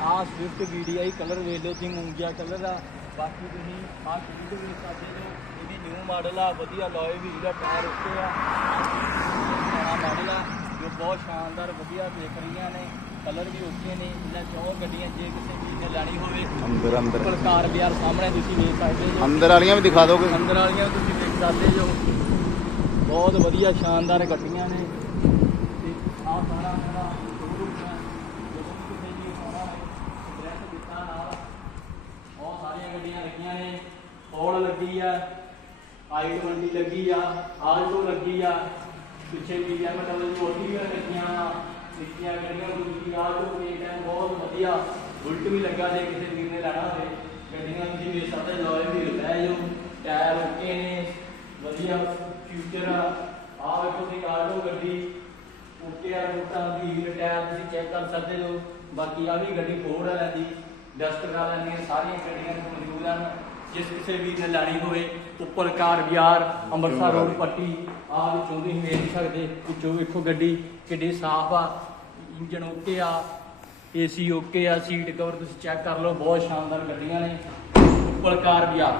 ਆ Swift VDI colour ਵੇਖ ਲਓ ਤੁਸੀਂ ਮੂੰਗਿਆ ਕਲਰ ਆ। ਬਾਕੀ ਤੁਸੀਂ ਆ ਸਵਿਫਟ ਵੇਖ ਸਕਦੇ ਹੋ। ਇਹਦੀ ਨਿਊ ਮਾਡਲ ਆ ਵਧੀਆ ਲੋਏ ਵੀਲ ਦਾ ਟਾਇਰ ਉੱਤੇ ਆ। ਨਵਾਂ ਮਾਡਲ ਆ ਜੋ ਬਹੁਤ ਸ਼ਾਨਦਾਰ ਵਧੀਆ ਦੇਖ ਰਹੀਆਂ ਨੇ। ਕਲਰ ਵੀ ਓਕੇ ਨੇ। ਇਹਨਾਂ ਚੌਂ ਗੱਡੀਆਂ ਜੇ ਕਿਸੇ ਵੀਰ ਨੇ ਲੈਣੀ ਹੋਵੇ ਅੰਦਰ ਅੰਦਰ। ਪ੍ਰਕਾਰ ਬਿਆਰ ਸਾਹਮਣੇ ਤੁਸੀਂ ਵੇਖ ਸਕਦੇ ਜੋ ਅੰਦਰ ਵਾਲੀਆਂ ਵੀ ਦਿਖਾ ਦੋਗੇ? ਅੰਦਰ ਵਾਲੀਆਂ ਵੀ ਤੁਸੀਂ ਦੇਖ ਸਕਦੇ ਜੋ ਬਹੁਤ ਵਧੀਆ ਸ਼ਾਨਦਾਰ ਗੱਡੀਆਂ ਨੇ। ਤੇ ਆਹ ਸਾਰਾ ਸਾਰਾ ਸ਼ੋਰੂਮ ਹੈ ਜਦੋਂ ਵੀ ਕਿਸੇ ਵੀ ਆਉਣਾ ਹੈ ਐਡਰੈਸ ਦਿੱਤਾ ਨਾਲ ਬਹੁਤ ਸਾਰੀਆਂ ਲੱਗੀਆਂ ਨੇ ਪੌਲ ਲੱਗੀ ਆ, ਆਈ ਟਵੰਟੀ ਲੱਗੀ ਆ ਆਲਟੋ ਲੱਗੀ ਆ, ਪਿੱਛੇ ਵੀ BMW ਛੋਟੀ ਵੀ ਲੱਗੀਆਂ ਆ ਗੱਡੀਆਂ, ਦੂਜੀ ਆਲਟੋ ਵੀ ਟਾਈਮ ਬਹੁਤ ਵਧੀਆ, ਬੁਲਟ ਵੀ ਲੱਗਾ ਜੇ ਕਿਸੇ ਵੀਰ ਨੇ ਲੈਣਾ ਹੋਵੇ। ਗੱਡੀਆਂ ਤੁਸੀਂ ਵੇਖ ਸਕਦੇ ਲੋਏ ਵੀ ਲੈ ਜੋ ਟਾਇਰ ਓਕੇ ਨੇ, ਵਧੀਆ ਫਿਊਚਰ ਆ। ਆਹ ਵੇਖੋ ਤੁਸੀਂ ਆਲਟੋ ਗੱਡੀ ਓਕੇ ਆ ਰੂਟਾਂ ਦੀ ਟਾਇਰ ਤੁਸੀਂ ਚੈੱਕ ਕਰ ਸਕਦੇ ਹੋ। ਬਾਕੀ ਆ ਵੀ ਗੱਡੀ ਫੋਰ ਵਾਲਿਆਂ ਦੀ ਡਸਟ ਕਰ ਲੈਂਦੀਆਂ, ਸਾਰੀਆਂ ਗੱਡੀਆਂ ਮੌਜੂਦ ਹਨ ਜਿਸ ਕਿਸੇ ਵੀ ਨੇ ਲੈਣੀ ਹੋਵੇ, ਉੱਪਰ ਕਾਰ, ਬਿਆਰ, ਅੰਮ੍ਰਿਤਸਰ ਰੋਡ, ਪੱਟੀ ਆਹ ਵਿੱਚੋਂ ਤੁਸੀਂ ਵੇਖ ਸਕਦੇ, ਵਿੱਚੋਂ ਵੇਖੋ ਗੱਡੀ ਕਿੱਡੀ ਸਾਫ਼ ਆ ਇੰਜਨ ਓਕੇ ਆ ਏਸੀ ਓਕੇ ਆ ਸੀਟ ਕਵਰ ਤੁਸੀਂ ਚੈੱਕ ਕਰ ਲਓ, ਬਹੁਤ ਸ਼ਾਨਦਾਰ ਗੱਡੀਆਂ ਨੇ, ਉੱਪਰ ਕਾਰ, ਬਿਆਰ।